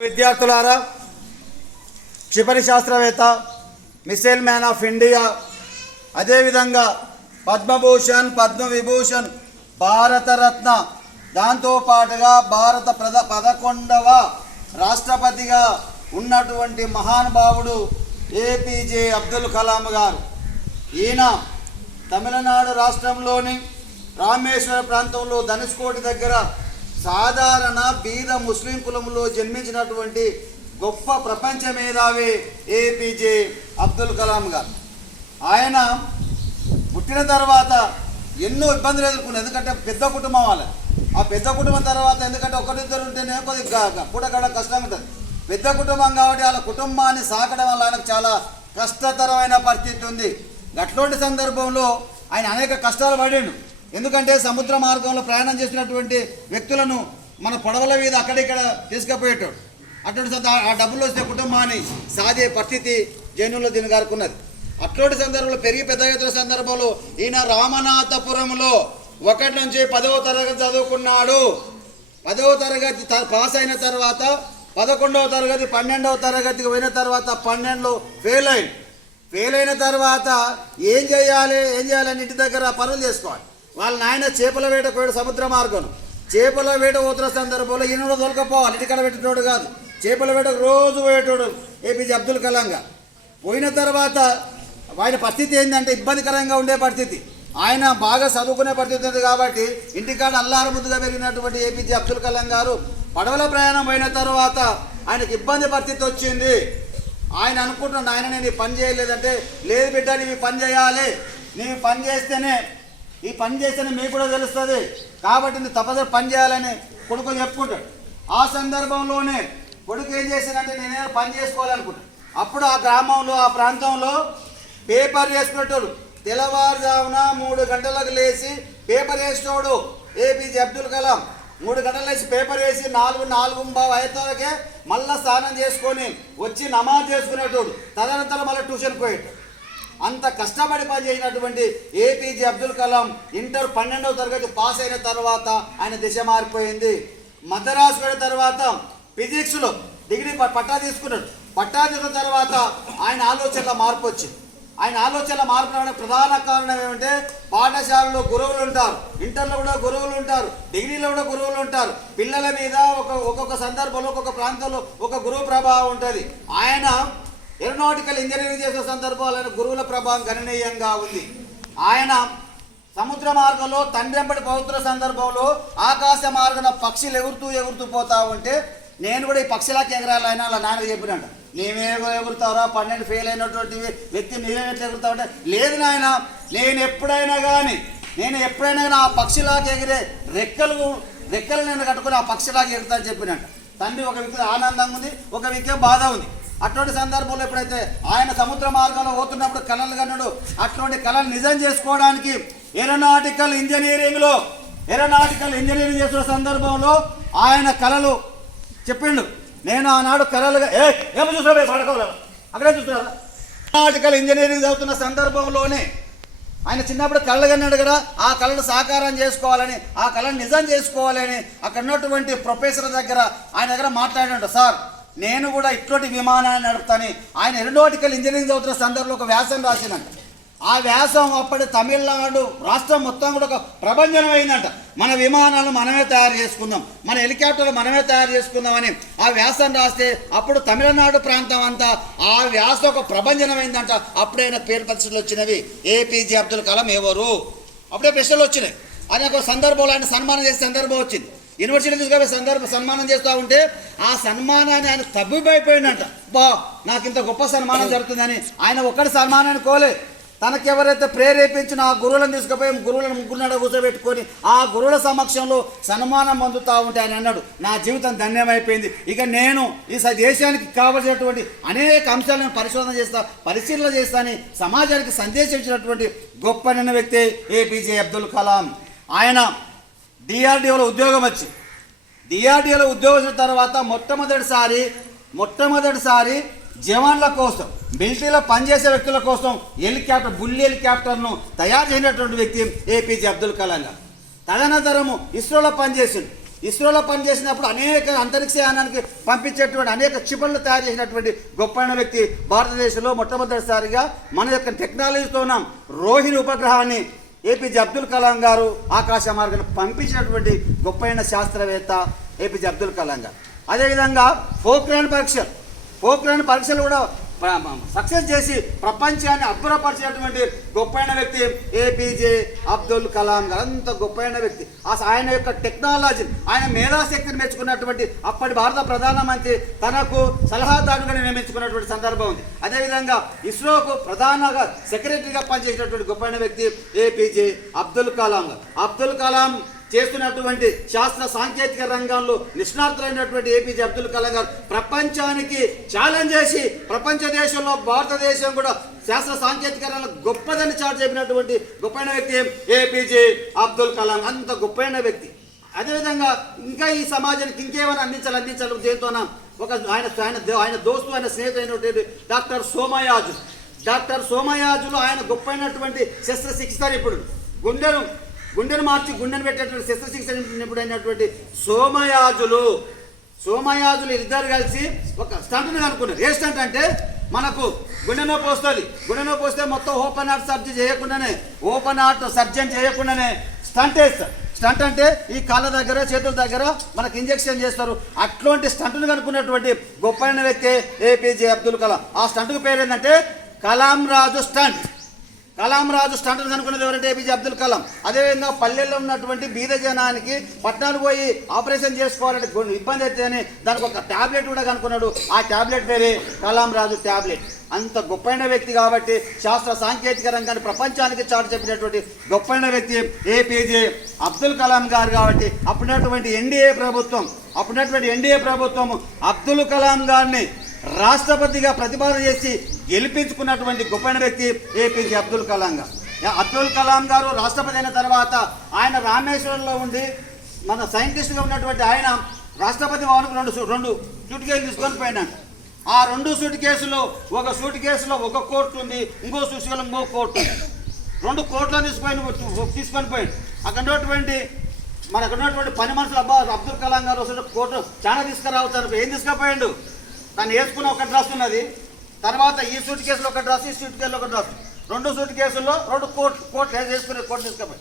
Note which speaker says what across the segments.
Speaker 1: విద్యార్థులారా క్షిపణి శాస్త్రవేత్త మిసైల్ మ్యాన్ ఆఫ్ ఇండియా అదేవిధంగా పద్మభూషణ్ పద్మవిభూషణ్ భారతరత్న దాంతోపాటుగా భారత ప్రద పదకొండవ రాష్ట్రపతిగా ఉన్నటువంటి మహానుభావుడు ఏపీజే అబ్దుల్ కలాం గారు. ఈయన తమిళనాడు రాష్ట్రంలోని రామేశ్వర ప్రాంతంలో ధనుష్కోటి దగ్గర సాధారణ బీద ముస్లిం కులంలో జన్మించినటువంటి గొప్ప ప్రపంచ మేధావి ఏపీజే అబ్దుల్ కలాం గారు. ఆయన పుట్టిన తర్వాత ఎన్నో ఇబ్బందులు ఎదుర్కొన్నారు. ఎందుకంటే పెద్ద కుటుంబం వాళ్ళ. ఆ పెద్ద కుటుంబం తర్వాత ఎందుకంటే ఒకరిద్దరు ఉంటేనే కొద్దిగా పూటకడ కష్టం ఉంటుంది. పెద్ద కుటుంబం కాబట్టి వాళ్ళ కుటుంబాన్ని సాకడం వల్ల ఆయనకు చాలా కష్టతరమైన పరిస్థితి ఉంది. అట్లాంటి సందర్భంలో ఆయన అనేక కష్టాలు పడిండు. ఎందుకంటే సముద్ర మార్గంలో ప్రయాణం చేసినటువంటి వ్యక్తులను మన పడవల మీద అక్కడిక్కడ తీసుకుపోయేటాడు. అటువంటి సంద- ఆ డబ్బులు వచ్చిన కుటుంబాన్ని సాధే పరిస్థితి జైనుల్లో దీని గారికి ఉన్నది. సందర్భంలో పెరిగి పెద్ద ఎత్తున సందర్భంలో ఈయన రామనాథపురంలో ఒకటి నుంచి పదవ తరగతి చదువుకున్నాడు. పదవ తరగతి త- పాస్ అయిన తర్వాత పదకొండవ తరగతి పన్నెండవ తరగతికి పోయిన తర్వాత పన్నెండులో ఫెయిల్ అయింది ఫెయిల్ అయిన తర్వాత ఏం చేయాలి ఏం చేయాలని ఇంటి దగ్గర పనులు చేసుకోవాలి. వాళ్ళ నాయన చేపల వేట పోయాడు సముద్ర మార్గం. చేపల వేట పోతున్న సందర్భంలో ఈయన కూడా దొరకపోవాలి ఇంటికాడ పెట్టేటోడు కాదు. చేపల వేటకు రోజు పోయేటోడు ఏపీజే అబ్దుల్ కలాం గారు పోయిన తర్వాత ఆయన పరిస్థితి ఏంటంటే ఇబ్బందికరంగా ఉండే పరిస్థితి. ఆయన బాగా చదువుకునే పరిస్థితి ఉంది కాబట్టి ఇంటికాడ అల్లారు ముందుగా పెరిగినటువంటి ఏపీజే అబ్దుల్ కలాం గారు పడవల ప్రయాణం పోయిన తర్వాత ఆయనకి ఇబ్బంది పరిస్థితి వచ్చింది. ఆయన అనుకుంటున్నాడు ఆయన నేను పని చేయలేదంటే లేదు బిడ్డ నీవు పని చేయాలి. నీవు పని చేస్తేనే ఈ పని చేస్తేనే మీకు కూడా తెలుస్తుంది. కాబట్టి నువ్వు తప్పనిసరి పని చేయాలని కొడుకు చెప్పుకుంటాడు ఆ సందర్భంలోనే కొడుకు ఏం చేశానంటే నేనేదో పని చేసుకోవాలనుకుంటాను అప్పుడు ఆ గ్రామంలో ఆ ప్రాంతంలో పేపర్ చేసుకునేటోడు తెల్లవారుజామున మూడు గంటలకు లేచి paper వేసేటోడు A P J Abdul Kalam. మూడు గంటలు లేచి పేపర్ వేసి నాలుగు నాలుగు బావు అయ్యేతోకే మళ్ళా స్నానం చేసుకొని వచ్చి నమాజ్ చేసుకునేటోడు. తదనంతరం మళ్ళీ ట్యూషన్ పోయేటోడు. అంత కష్టపడి పనిచేసినటువంటి ఏపీజే అబ్దుల్ కలాం ఇంటర్ పన్నెండవ తరగతి పాస్ అయిన తర్వాత ఆయన దిశ మారిపోయింది. మద్రాసు వెళ్ళిన తర్వాత ఫిజిక్స్లో డిగ్రీ ప- పట్టా తీసుకున్నాడు. పట్టా తీసుకున్న తర్వాత ఆయన ఆలోచనలో మార్పు వచ్చింది. ఆయన ఆలోచనల మార్పు రావడానికి ప్రధాన కారణం ఏమంటే పాఠశాలలో గురువులు ఉంటారు. ఇంటర్లో కూడా గురువులు ఉంటారు. డిగ్రీలో కూడా గురువులు ఉంటారు. పిల్లల మీద ఒక ఒక్కొక్క సందర్భంలో ఒక్కొక్క ప్రాంతంలో ఒక గురువు ప్రభావం ఉంటుంది. ఆయన ఏరోనాటికల్ ఇంజనీరింగ్ చేసే సందర్భాలను గురువుల ప్రభావం గణనీయంగా ఉంది. ఆయన సముద్ర మార్గంలో తండ్రెంపటి పవిత్ర సందర్భంలో ఆకాశ మార్గంలో పక్షులు ఎగురుతూ ఎగురుతూ పోతా ఉంటే నేను కూడా ఈ పక్షిలాకి ఎగరాలి ఆయన అలా నాన్న చెప్పినట్ట నీవే ఎగురుతావురా పన్నెండు ఫెయిల్ అయినటువంటి వ్యక్తి నీవే ఎట్లా ఎగురుతావు అంటే లేదు నాయన నేను ఎప్పుడైనా కానీ నేను ఎప్పుడైనా కానీ ఆ పక్షిలాకి ఎగిరే రెక్కలు రెక్కలు నేను కట్టుకుని ఆ పక్షిలాగా ఎగురుతా అని చెప్పినట్ట తండ్రి ఒక వ్యక్తి ఆనందంగా ఉంది ఒక వ్యక్తి బాధ ఉంది. అటువంటి సందర్భంలో ఎప్పుడైతే ఆయన సముద్ర మార్గంలో పోతున్నప్పుడు కళలు కన్నాడు అటువంటి కళలు నిజం చేసుకోవడానికి ఏరోనాటికల్ ఇంజనీరింగ్లో ఏరోనాటికల్ ఇంజనీరింగ్ చేస్తున్న సందర్భంలో ఆయన కళలు చెప్పిండు. నేను ఆనాడు కళలుగా ఏ ఏమో చూసావే పడకోలేదు అక్కడే చూస్తున్నారా ఏరోనాటికల్ ఇంజనీరింగ్ చదువుతున్న సందర్భంలోనే ఆయన చిన్నప్పుడు కళ్ళు కన్నాడు కదా ఆ కళను సాకారం చేసుకోవాలని ఆ కళను నిజం చేసుకోవాలని అక్కడ ఉన్నటువంటి ప్రొఫెసర్ దగ్గర ఆయన దగ్గర మాట్లాడినట్టు సార్ నేను కూడా ఇటువంటి విమానాన్ని నడుపుతాను. ఆయన ఏరోనాటికల్ ఇంజనీరింగ్ చదువుతున్న సందర్భంలో ఒక వ్యాసం రాసినంట ఆ వ్యాసం అప్పటి తమిళనాడు రాష్ట్రం మొత్తం కూడా ఒక ప్రభంజనం అయిందంట మన విమానాలు మనమే తయారు చేసుకుందాం. మన హెలికాప్టర్లు మనమే తయారు చేసుకుందామని ఆ వ్యాసం రాస్తే అప్పుడు తమిళనాడు ప్రాంతం అంతా ఆ వ్యాసం ఒక ప్రభంజనం అయిందంట అప్పుడైనా పేరు పరిస్థితులు వచ్చినవి. ఏపీజే అబ్దుల్ కలాం ఎవరు? అప్పుడే ప్రశ్నలు వచ్చినాయి. ఆయన ఒక సందర్భంలో ఆయన సన్మానం చేసే సందర్భం వచ్చింది. యూనివర్సిటీ తీసుకుపోయి సందర్భ సన్మానం చేస్తూ ఉంటే ఆ సన్మానాన్ని ఆయన తబ్బిపోయిపోయిందంట బా నాకు ఇంత గొప్ప సన్మానం జరుగుతుందని ఆయన ఒక్కడి సన్మానాన్ని కోలే. తనకెవరైతే ప్రేరేపించిన ఆ గురువులను తీసుకుపోయి గురువులను ముగ్గురునాడ కూర్చోబెట్టుకొని ఆ గురువుల సమక్షంలో సన్మానం పొందుతూ ఉంటే ఆయన అన్నాడు నా జీవితం ధన్యమైపోయింది. ఇక నేను ఈ స- దేశానికి కావలసినటువంటి అనేక అంశాలను పరిశోధన చేస్తా పరిశీలన చేస్తా అని సమాజానికి సందేశం ఇచ్చినటువంటి గొప్ప నిన్న వ్యక్తి ఏపీజే అబ్దుల్ కలాం. ఆయన డిఆర్డిఓలో ఉద్యోగం వచ్చింది డిఆర్డిఓలో ఉద్యోగం వచ్చిన తర్వాత మొట్టమొదటిసారి మొట్టమొదటిసారి జవాన్ల కోసం మిలిటరీలో పనిచేసే వ్యక్తుల కోసం హెలికాప్టర్ బుల్లి హెలికాప్టర్ను తయారు చేసినటువంటి వ్యక్తి ఏపీజే అబ్దుల్ కలాం గారు. తదనంతరము ఇస్రోలో పనిచేసింది ఇస్రోలో పనిచేసినప్పుడు అనేక అంతరిక్ష యానానికి పంపించేటువంటి అనేక క్షిపణులు తయారు చేసినటువంటి గొప్పైన వ్యక్తి భారతదేశంలో మొట్టమొదటిసారిగా మన యొక్క టెక్నాలజీతో ఉన్నాం రోహిణి ఉపగ్రహాన్ని ఏపీజే అబ్దుల్ కలాం గారు ఆకాశ మార్గాన్ని పంపించినటువంటి గొప్పైన శాస్త్రవేత్త ఏపీజే అబ్దుల్ కలాం గారు. అదేవిధంగా పోఖ్రాన్ పరీక్షలు. పోఖ్రాన్ పరీక్షలు కూడా సక్సెస్ చేసి ప్రపంచాన్ని అబ్బురపరిచినటువంటి గొప్పైన వ్యక్తి ఏపీజే అబ్దుల్ కలాం గారు. అంత గొప్పైన వ్యక్తి. అసలు ఆయన యొక్క టెక్నాలజీ ఆయన మేధాశక్తిని మెచ్చుకున్నటువంటి అప్పటి భారత ప్రధానమంత్రి తనకు సలహాదారుగా నియమించుకున్నటువంటి సందర్భం ఉంది. అదేవిధంగా ఇస్రోకు ప్రధానంగా సెక్రటరీగా పనిచేసినటువంటి గొప్పైన వ్యక్తి ఏపీజే అబ్దుల్ కలాం గారు. అబ్దుల్ కలాం చేస్తున్నటువంటి శాస్త్ర సాంకేతిక రంగంలో నిష్ణాతులైనటువంటి ఏపీజే అబ్దుల్ కలాం గారు ప్రపంచానికి ఛాలెంజ్ చేసి ప్రపంచ దేశంలో భారతదేశం కూడా శాస్త్ర సాంకేతిక రంగంలో గొప్పదని చాటు చెప్పినటువంటి గొప్పైన వ్యక్తి ఏపీజే అబ్దుల్ కలాం. అంత గొప్పైన వ్యక్తి. అదేవిధంగా ఇంకా ఈ సమాజానికి ఇంకేమైనా అందించాలి అందించాలి దేంతోనా ఒక ఆయన ఆయన ఆయన దోస్తు ఆయన స్నేహితుడైనటువంటి డాక్టర్ సోమయాజు. డాక్టర్ సోమయాజులు ఆయన గొప్పైనటువంటి శస్త్రచికిత్స ఇప్పుడు. గుండెను గుండెను మార్చి గుండెను పెట్టేటువంటి శస్త్రశిక్ష అయినటువంటి సోమయాజులు సోమయాజులు ఇద్దరు కలిసి ఒక స్టంట్ని కనుక్కున్నారు. ఏ స్టంట్ అంటే మనకు గుండెనో పోస్తుంది గుండెనో పోస్తే మొత్తం ఓపెన్ హార్ట్ సర్జరీ చేయకుండానే ఓపెన్ హార్ట్ సర్జన్ చేయకుండానే స్టంట్ వేస్తారు. స్టంట్ అంటే ఈ కాళ్ళ దగ్గర చేతుల దగ్గర మనకు ఇంజెక్షన్ చేస్తారు. అట్లాంటి స్టంట్ను కనుక్కున్నటువంటి గొప్పైన వ్యక్తి ఏపీజే అబ్దుల్ కలాం. ఆ స్టంట్కు పేరు ఏంటంటే కలాం రాజు స్టంట్. కలాం రాజు స్టాండర్డ్ కనుక్కున్నది ఎవరంటే ఏపీజే అబ్దుల్ కలాం. అదేవిధంగా పల్లెల్లో ఉన్నటువంటి బీద జనానికి పట్టణాలు పోయి ఆపరేషన్ చేసుకోవాలంటే కొన్ని ఇబ్బంది అయితేనే దానికి ఒక టాబ్లెట్ కూడా కనుక్కున్నాడు. ఆ టాబ్లెట్ పేరే కలాం రాజు ట్యాబ్లెట్ అంత గొప్పైన వ్యక్తి కాబట్టి శాస్త్ర సాంకేతిక రంగాన్ని ప్రపంచానికి చాటు చెప్పినటువంటి గొప్పైన వ్యక్తి ఏపీజే అబ్దుల్ కలాం గారు కాబట్టి అప్పుడున్నటువంటి ఎన్డీఏ ప్రభుత్వం అప్పుడున్నటువంటి ఎన్డీఏ ప్రభుత్వం అబ్దుల్ కలాం గారిని రాష్ట్రపతిగా ప్రతిపాదన చేసి గెలిపించుకున్నటువంటి గొప్పైన వ్యక్తి ఏపీజే అబ్దుల్ కలాం గారు. అబ్దుల్ కలాం గారు రాష్ట్రపతి అయిన తర్వాత ఆయన రామేశ్వరంలో ఉండి మన సైంటిస్ట్గా ఉన్నటువంటి ఆయన రాష్ట్రపతి భవన్కు రెండు రెండు సూట్ కేసులు తీసుకొని పోయినాడు. ఆ రెండు సూట్ కేసులో ఒక సూట్ కేసులో ఒక కోర్టు ఉంది ఇంకో సూట్ ఇంకో కోర్టు ఉంది. రెండు కోర్టులో తీసుకొని తీసుకొని పోయాడు అక్కడ ఉన్నటువంటి మన అక్కడ ఉన్నటువంటి పని మనుషులు అబ్బా అబ్దుల్ కలాం గారు వస్తున్న కోర్టు చాలా తీసుకురావచ్చు ఏం తీసుకుపోయాడు? తను వేసుకున్న ఒక డ్రెస్ ఉన్నది. తర్వాత ఈ సూట్ కేసులో ఒక డ్రెస్ ఈ సూట్ కేసులో ఒక డ్రెస్. రెండు సూట్ కేసుల్లో రెండు కోర్టు కోర్టు వేసుకునే కోర్టు తీసుకుపోయి.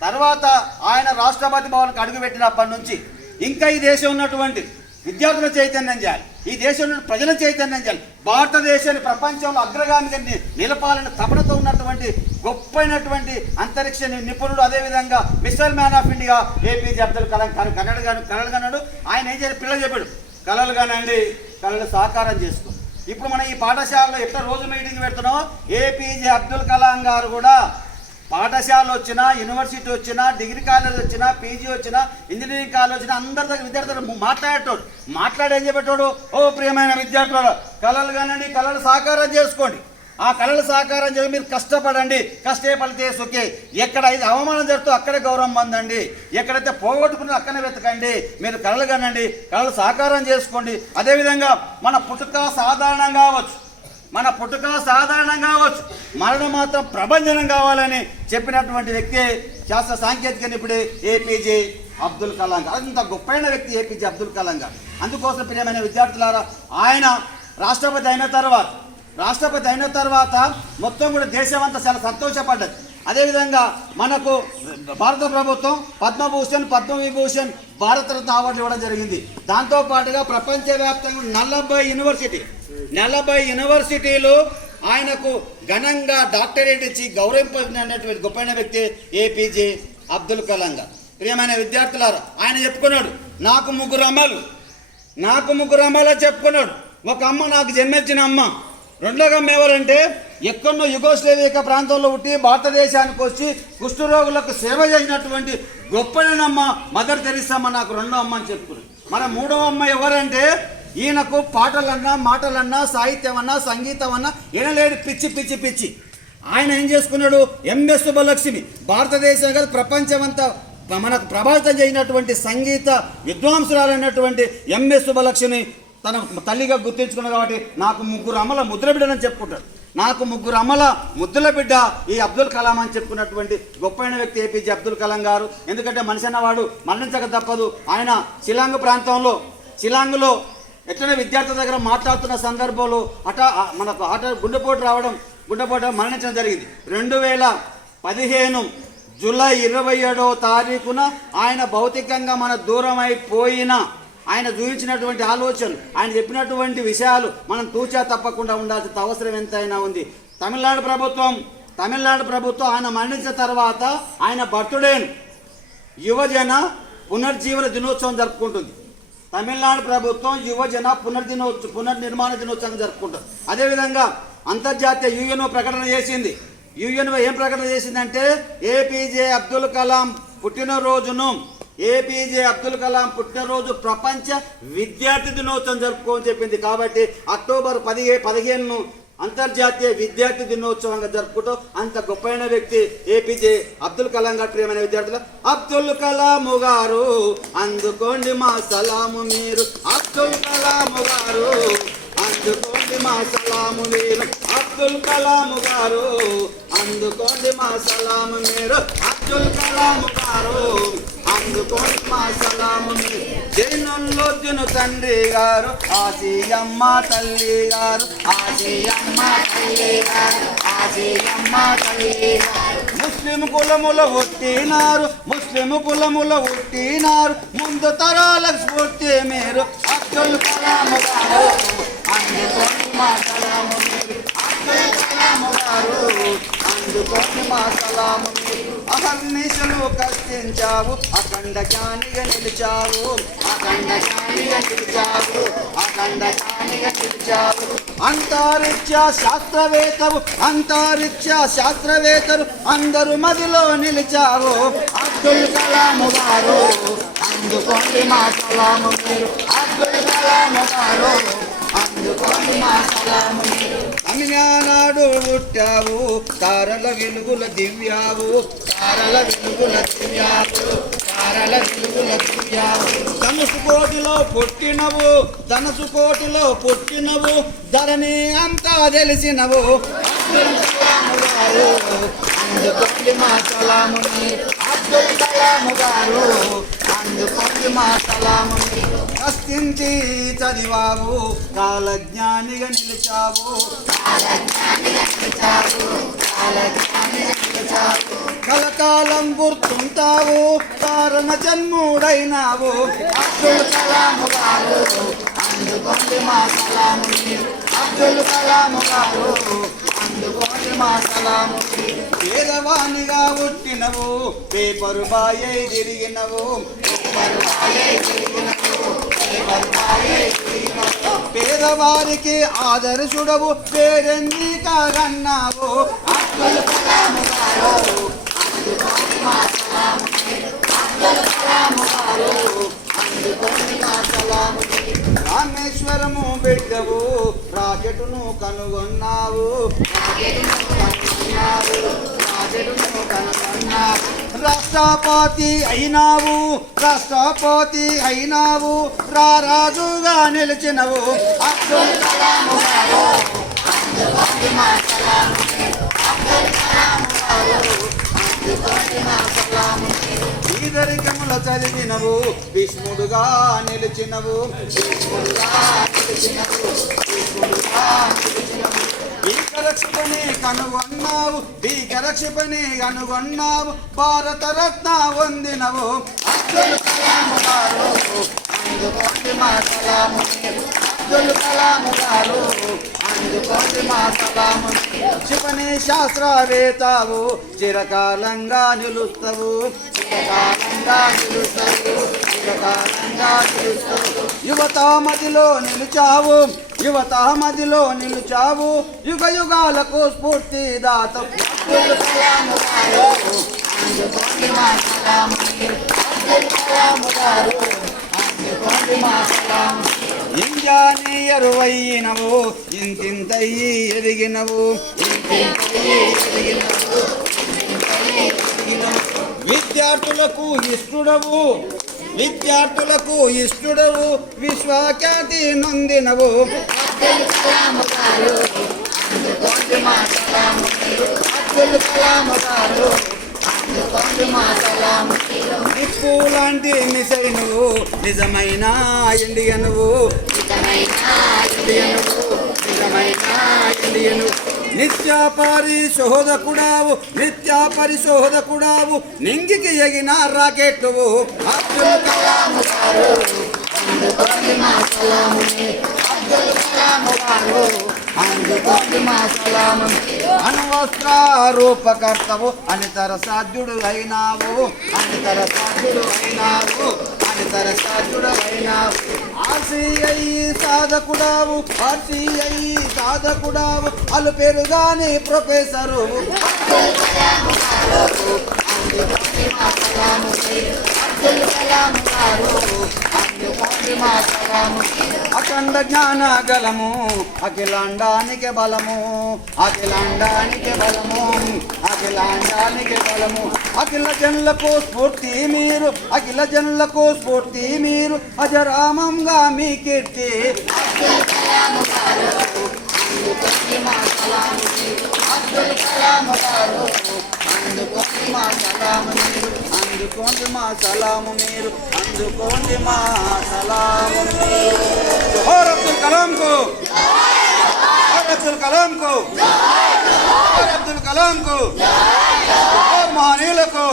Speaker 1: తర్వాత ఆయన రాష్ట్రపతి భవన్కి అడుగు పెట్టినప్పటి నుంచి ఇంకా ఈ దేశం ఉన్నటువంటి విద్యార్థుల చైతన్యం చేయాలి. ఈ దేశంలో ప్రజల చైతన్యం చేయాలి. భారతదేశాన్ని ప్రపంచంలో అగ్రగామిగా నిలపాలని తపనతో ఉన్నటువంటి గొప్పైనటువంటి అంతరిక్ష నిపుణుడు అదేవిధంగా missile man of India A P J Abdul Kalam కన- కన్నడ కన్నాడు ఆయన ఏం చేయాలి? పిల్లలు చెప్పాడు. కలలు కానండి. కళలు సాకారం చేసుకో. ఇప్పుడు మనం ఈ పాఠశాలలో ఎట్లా రోజు మీటింగ్ పెడుతున్నాం ఏపీజే అబ్దుల్ కలాం గారు కూడా పాఠశాల వచ్చినా యూనివర్సిటీ వచ్చినా డిగ్రీ కాలేజ్ వచ్చినా పీజీ వచ్చినా ఇంజనీరింగ్ కాలేజ్ వచ్చినా అందరి దగ్గర విద్యార్థులు మాట్లాడేటోడు. మాట్లాడేం చెప్పేటోడు? ఓ ప్రియమైన విద్యార్థులు కళలు కానండి కళలు సాకారం చేసుకోండి. ఆ కళలు సహకారం చేసి మీరు కష్టపడండి. కష్టే ఫలితే సుఖే. ఎక్కడ ఇది అవమానం జరుగుతూ అక్కడే గౌరవం పొందండి. ఎక్కడైతే పోగొట్టుకుని అక్కడ వెతకండి. మీరు కళలు కనండి. కళలు సహకారం చేసుకోండి. అదేవిధంగా మన పుట్టుక సాధారణం కావచ్చు. మన పుట్టుక సాధారణం కావచ్చు. మరణం మాత్రం ప్రభంజనం కావాలని చెప్పినటువంటి వ్యక్తి శాస్త్ర సాంకేతిక నిపుడు ఏపీజే అబ్దుల్ కలాం గారు. అంత గొప్పైన వ్యక్తి ఏపీజే అబ్దుల్ కలాం గారు. అందుకోసం ప్రియమైన విద్యార్థులారా ఆయన రాష్ట్రపతి అయిన తర్వాత రాష్ట్రపతి అయిన తర్వాత మొత్తం కూడా దేశం అంతా చాలా సంతోషపడ్డది. అదేవిధంగా మనకు భారత ప్రభుత్వం పద్మభూషణ్ పద్మవిభూషణ్ భారతరత్న అవార్డు ఇవ్వడం జరిగింది. దాంతో పాటుగా ప్రపంచవ్యాప్తంగా నలభై యూనివర్సిటీ నలభై యూనివర్సిటీలు ఆయనకు ఘనంగా డాక్టరేట్ ఇచ్చి గౌరవింపబడినటువంటి గొప్పైన వ్యక్తి ఏపీజే అబ్దుల్ కలాం గారు. ప్రియమైన విద్యార్థులారా ఆయన చెప్పుకున్నాడు నాకు ముగ్గురు అమ్మలు నాకు ముగ్గురు అమ్మలా చెప్పుకున్నాడు. ఒక అమ్మ నాకు జన్మించిన అమ్మ. రెండోగా ఎవరంటే ఎక్కడో యుగోస్లేవియా ప్రాంతంలో పుట్టి భారతదేశానికి వచ్చి కుష్ఠరోగులకు సేవ చేసినటువంటి గొప్పనమ్మ మదర్ తెరిసమ్మ నాకు రెండో అమ్మ అని చెప్పుకుని మన మూడో అమ్మ ఎవరంటే ఈయనకు పాటలన్నా మాటలన్నా సాహిత్యం అన్నా సంగీతం అన్నా వినలేడు పిచ్చి పిచ్చి పిచ్చి. ఆయన ఏం చేసుకున్నాడు? M S Subbalakshmi. భారతదేశం కాదు ప్రపంచం అంతా మనకు ప్రభావితం చేసినటువంటి సంగీత విద్వాంసురాలైనటువంటి ఎంఎస్ సుబ్బలక్ష్మి తన తల్లిగా గుర్తించుకున్నాడు కాబట్టి నాకు ముగ్గురు అమల ముద్ర బిడ్డనని చెప్పుకుంటాడు. నాకు ముగ్గురు అమల ముద్దుల బిడ్డ ఈ అబ్దుల్ కలాం అని చెప్పుకున్నటువంటి గొప్పైన వ్యక్తి ఏపీజే అబ్దుల్ కలాం గారు. ఎందుకంటే మనిషి అన్నవాడు మరణించక తప్పదు. ఆయన శిలాంగ్ ప్రాంతంలో శిలాంగ్లో ఎట్లనే విద్యార్థుల దగ్గర మాట్లాడుతున్న సందర్భంలో అట మనకు ఆట గుండెపోటు రావడం గుండెపోటు మరణించడం జరిగింది. రెండు వేల పదిహేను జూలై ఇరవై ఏడవ తారీఖున ఆయన భౌతికంగా మన దూరం అయిపోయిన ఆయన చూపించినటువంటి ఆలోచనలు ఆయన చెప్పినటువంటి విషయాలు మనం తూచా తప్పకుండా ఉండాల్సిన అవసరం ఎంతైనా ఉంది. తమిళనాడు ప్రభుత్వం తమిళనాడు ప్రభుత్వం ఆయన మరణించిన తర్వాత ఆయన బర్త్డేను యువజన పునర్జీవన దినోత్సవం జరుపుకుంటుంది. తమిళనాడు ప్రభుత్వం యువజన పునర్దినోత్సవ పునర్నిర్మాణ దినోత్సవం జరుపుకుంటుంది. అదేవిధంగా అంతర్జాతీయ యుఎన్ఓ ప్రకటన చేసింది. యుఎన్ఓ ఏం ప్రకటన చేసిందంటే ఏపీజే అబ్దుల్ కలాం పుట్టినరోజును ఏపీజే అబ్దుల్ కలాం పుట్టినరోజు ప్రపంచ విద్యార్థి దినోత్సవం జరుపుకోని చెప్పింది. కాబట్టి అక్టోబర్ పదిహే పదిహేను అంతర్జాతీయ విద్యార్థి దినోత్సవంగా జరుపుకుంటూ అంత గొప్పైన వ్యక్తి ఏపీజే అబ్దుల్ కలాం గారు ప్రియమైన విద్యార్థులు. అబ్దుల్ కలాము గారు అందుకోండి మా సలాము మీరు. అబ్దుల్ కలాము గారు అందుకోండి మా సలాము మీరు. అబ్దుల్ కలాము గారు అందుకోండి మా సలాము మీరు. అబ్దుల్ కలాము గారు అందుకోండి మా సలాము తండ్రి గారు ఆసియమ్మ తల్లి గారు ఆసియమ్మ తల్లి గారు ఆసియమ్మ తల్లి గారు. ముస్లిం కులముల పుట్టినారు ముస్లిం కులముల పుట్టినారు. ముందు తరాలకు స్ఫూర్తి మీరు అబ్దుల్ కలాం గారు. అందుకోండి మా సలాము మీరు అబ్దుల్ కలాం గారు. అందుకోండి మా సలాము మీరు అహర్నిశలు కష్టించావు అఖండ జ్ఞానిగా నిలిచావు అఖండ జ్ఞానిగా నిలిచావు అఖండ జ్ఞానిగా నిలిచావు. అంతరిక్ష శాస్త్రవేత్తవు అంతరిక్ష శాస్త్రవేత్తలు అందరూ మదిలో నిలిచావు. అబ్దుల్ కలాం గారు అందుకోండి మా కలాము మీరు. అబ్దుల్ కలాం గారు అందుకోండి మా తమిళనాడు పుట్టావు తారల వెలుగుల దివ్యావు తారల వెలుగుల దివ్యావు తారల వెలుగుల దివ్యావు. ధనుసు కోటిలో పుట్టినవు ధనుసు కోటిలో పుట్టినవు ధరణి అంతా తెలిసినవు. గారు అందుకోండి మా సలాముని అబ్దుల్ గారు అందుకోండి మా సలాముని. కష్టించి చదివావు కాలజ్ఞానిగా నిలిచావు. కలకాలం గుర్తుంటావు కారణ జన్ముడైనావు. అబ్దుల్ కలాం గారు అందుకోండి మా సలాముని అబ్దుల్ కలాం గారు అందుకోండి మా సలాముని పేదవానిగా పుట్టినవు పేపరు బాయే తిరిగినవు పేపరు బాయే తిరిగినవు పేపరు బాయే తిరిగినవు. పేదవారికి ఆదర్శుడవు పేరెంది కాగన్నావు రామేశ్వరము బిడ్డవు రాకెట్ను కనుగొన్నావు. రాష్ట్రపతి అయినావు రాష్ట్రపతి అయినావు రారాజుగా నిలిచినవు. అబ్దుల్ కలాం ఈదరికముల చదివినవు భీష్ముడుగా నిలిచినవు భీష్ముడుగా నిలిచినవు భీష్ముడుగా నిలిచినవు. కనుగొన్నావు కనుగొన్నావు భీకరక్షపని కనుగొన్నావు భారత రత్న పొందినవు అబ్దుల్ కలాం గారు అందుకోండి మా సలాము అబ్దుల్ కలాం గారు అందుకోండి మా సలాము క్షిపణి శాస్త్రవేత్తావు చిరకాలంగా నిలుస్తావు. చిరకాలంగా నిలుస్తావు చిరకాలంగా నిలుస్తావు. యువత మదిలో నిలిచావు. యువత మదిలో నిలిచావు. యుగ యుగాలకు స్ఫూర్తి దాత అబ్దుల్ కలాం గారు. అందుకోండి మా సలాము అబ్దుల్ కలాం గారు అందుకోండి మా సలాము ఇంజనీయరు అయినవు ఇంతింతయి ఎదిగినవు. ఇంతింతయి ఎదిగినవు. ఇంతింతయి ఎదిగినవు. విద్యార్థులకు ఇష్టడవు విద్యార్థులకు ఇష్టడవు విశ్వఖ్యాతి నొందినవు. అబ్దుల్ కలాం గారు నిప్పు లాంటి మిసైను నిజమైన ఇండియను ఇండియను నిజమైన ఇండియను నిత్య పరిశోధకుడావు నిత్య పరిశోధకుడావు నింగికి ఎగిన రాకెట్లు అబ్దుల్ కలాం అందుకోండి మా సలాము అబ్దుల్ కలాం అందుకోండి మా సలాము అణువస్త్ర రూపకర్తవు అనితర సాధ్యుడు అయినావు అనితర సాధ్యుడు అయినావు అనితర సాధ్యుడు అయినావు ఆర్సీఐ సాధకుడావు ఆర్సీఐ సాధకుడావు అలు పెరుగాని ప్రొఫెసరు. అబ్దుల్ కలాం గారు అందుకోండి మా సలాము అఖండ జ్ఞాన గలము అఖిలాండానికి బలము అఖిలాండానికి బలము అఖిలాండానికి బలము. అఖిల జనులకు స్ఫూర్తి మీరు అఖిల జనులకు స్ఫూర్తి మీరు అజరామంగా మీ కీర్తి. అబ్దుల్ కలాం గారు అందుకోండి మా సలాము మీరు అందుకోండి మా సలాము మీరు అందుకోండి మా సలాము మీరు. జోహార్ అబ్దుల్ కలాం కు జోహార్ అబ్దుల్ కలాం కు జోహార్ అబ్దుల్ కలాం కు జోహార్ మహనీయులకు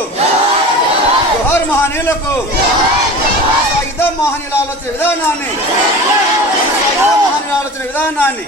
Speaker 1: జోహర్ మహనీయులకు కొనసాగిద్దాం మహనీయుల ఆలోచన విధానాన్ని కొనసాగిద్దాం మహనీయుల ఆలోచన విధానాన్ని.